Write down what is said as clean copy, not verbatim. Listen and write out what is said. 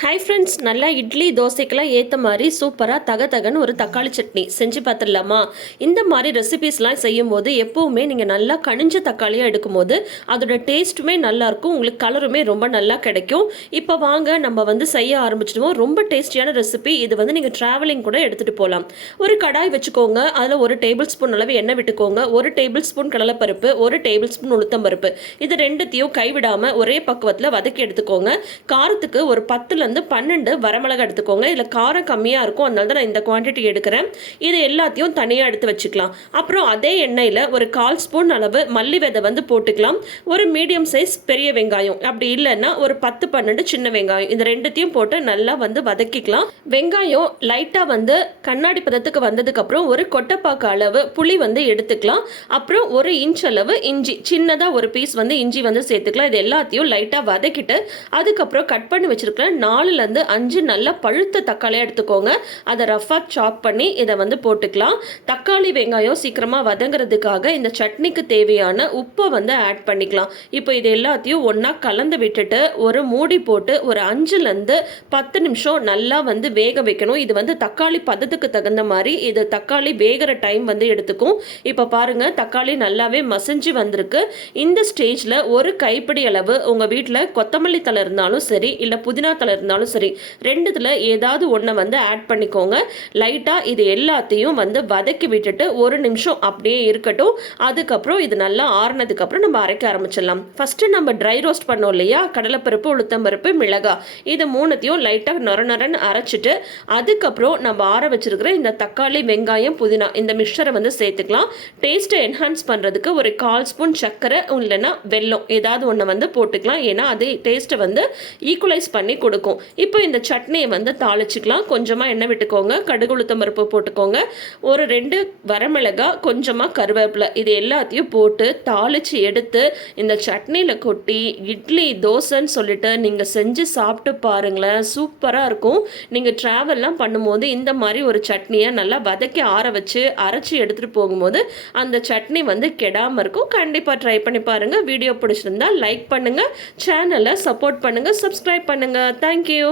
Hi friends, நல்லா இட்லி தோசைக்கெல்லாம் ஏற்ற மாதிரி சூப்பராக தகன்னு ஒரு தக்காளி சட்னி செஞ்சு பார்த்துடலாமா? இந்த மாதிரி ரெசிபீஸ்லாம் செய்யும்போது எப்போவுமே நீங்கள் நல்லா கனிஞ்ச தக்காளியாக எடுக்கும்போது அதோட டேஸ்ட்டுமே நல்லாயிருக்கும், உங்களுக்கு கலருமே ரொம்ப நல்லா கிடைக்கும். இப்போ வாங்க நம்ம செய்ய ஆரம்பிச்சிடுவோம். ரொம்ப டேஸ்டியான ரெசிபி இது. நீங்கள் ட்ராவலிங் கூட எடுத்துகிட்டு போகலாம். ஒரு கடாய் வச்சுக்கோங்க, அதில் 1 டேபிள் ஸ்பூன் அளவு எண்ணெய் விட்டுக்கோங்க. 1 டேபிள் ஸ்பூன் கடலைப்பருப்பு, 1 டேபிள் ஸ்பூன் உளுத்தம்பருப்பு, இது ரெண்டுத்தையும் கைவிடாமல் ஒரே பக்குவத்தில் வதக்கி எடுத்துக்கோங்க. காரத்துக்கு ஒரு 10 12 வரமிளகா எடுத்துக்கோங்க. இதில் காரம் கம்மியாக இருக்கும், அதனால தான் நான் இந்த குவான்டிட்டி எடுக்கிறேன். இது எல்லாத்தையும் தனியாக எடுத்து வச்சுக்கலாம். அப்புறம் அதே எண்ணெயில் ஒரு 1/4 ஸ்பூன் அளவு மல்லி விதை போட்டுக்கலாம். ஒரு மீடியம் சைஸ் பெரிய வெங்காயம், அப்படி இல்லைன்னா ஒரு 10-12 சின்ன வெங்காயம், இந்த ரெண்டுத்தையும் போட்டு நல்லா வதக்கிக்கலாம். வெங்காயம் லைட்டாக கண்ணாடி பதத்துக்கு வந்ததுக்கப்புறம் ஒரு கொட்டைப்பாக்கு அளவு புளி எடுத்துக்கலாம். அப்புறம் 1 இன்ச் அளவு இஞ்சி, சின்னதாக ஒரு பீஸ் இஞ்சி சேர்த்துக்கலாம். இது எல்லாத்தையும் லைட்டாக வதக்கிட்டு அதுக்கப்புறம் கட் பண்ணி வச்சிருக்கிற 4-5 நல்ல பழுத்த தக்காளியாக எடுத்துக்கோங்க. அதை ரஃபாக சாப் பண்ணி இதை போட்டுக்கலாம். தக்காளி வெங்காயம் சீக்கிரமாக வதங்கிறதுக்காக இந்த சட்னிக்கு தேவையான உப்பை ஆட் பண்ணிக்கலாம். இப்போ இது எல்லாத்தையும் ஒன்றா கலந்து விட்டுட்டு ஒரு மூடி போட்டு ஒரு 5-10 நிமிஷம் நல்லா வேக வைக்கணும். இது தக்காளி பதத்துக்கு தகுந்த மாதிரி இது தக்காளி வேகிற டைம் எடுத்துக்கும். இப்போ பாருங்க, தக்காளி நல்லாவே மசிஞ்சு வந்திருக்கு. இந்த ஸ்டேஜில் ஒரு கைப்பிடி அளவு உங்கள் வீட்டில் கொத்தமல்லி தழை இருந்தாலும் சரி, இல்லை புதினா தழை இருந்தாலும் சரி, ரெண்டுத்துல ஏதாவது ஒன்றை ஆட் பண்ணிக்கோங்க. லைட்டாக இது எல்லாத்தையும் வதக்கி விட்டுட்டு ஒரு நிமிஷம் அப்படியே இருக்கட்டும். அதுக்கப்புறம் இது நல்லா ஆறுனதுக்கப்புறம் நம்ம அரைக்க ஆரம்பிச்சிடலாம். ஃபஸ்ட்டு நம்ம ட்ரை ரோஸ்ட் பண்ணோம் இல்லையா, கடலைப்பருப்பு, உளுத்தம்பருப்பு, மிளகாய், இது மூணுத்தையும் லைட்டாக நொரன்னு அரைச்சிட்டு அதுக்கப்புறம் நம்ம ஆற வச்சிருக்கிற இந்த தக்காளி, வெங்காயம், புதினா இந்த மிக்சரை சேர்த்துக்கலாம். டேஸ்ட்டை என்ஹான்ஸ் பண்ணுறதுக்கு ஒரு 1/4 ஸ்பூன் சர்க்கரை இல்லைன்னா வெல்லம் ஏதாவது ஒன்று போட்டுக்கலாம். ஏன்னா அது டேஸ்ட்டை ஈக்குவலைஸ் பண்ணி கொடுக்கும். இப்போ இந்த சட்னியை தாளிச்சிக்கலாம். கொஞ்சமாக எண்ணெய் விட்டுக்கோங்க, கடுகு உளுத்தம் பருப்பு போட்டுக்கோங்க, ஒரு 2 வரமிளகாய், கொஞ்சமாக கருவேப்பிலை, இது எல்லாத்தையும் போட்டு தாளித்து எடுத்து இந்த சட்னியில் கொட்டி இட்லி தோசைன்னு சொல்லிட்டு நீங்கள் செஞ்சு சாப்பிட்டு பாருங்களேன், சூப்பராக இருக்கும். நீங்கள் ட்ராவல்லாம் பண்ணும்போது இந்த மாதிரி ஒரு சட்னியை நல்லா வதக்கி ஆற வச்சு அரைச்சி எடுத்துகிட்டு போகும்போது அந்த சட்னி கெடாமல் இருக்கும். கண்டிப்பாக ட்ரை பண்ணி பாருங்கள். வீடியோ பிடிச்சிருந்தா லைக் பண்ணுங்கள், சேனலை சப்போர்ட் பண்ணுங்கள், சப்ஸ்கிரைப் பண்ணுங்கள். Thank you.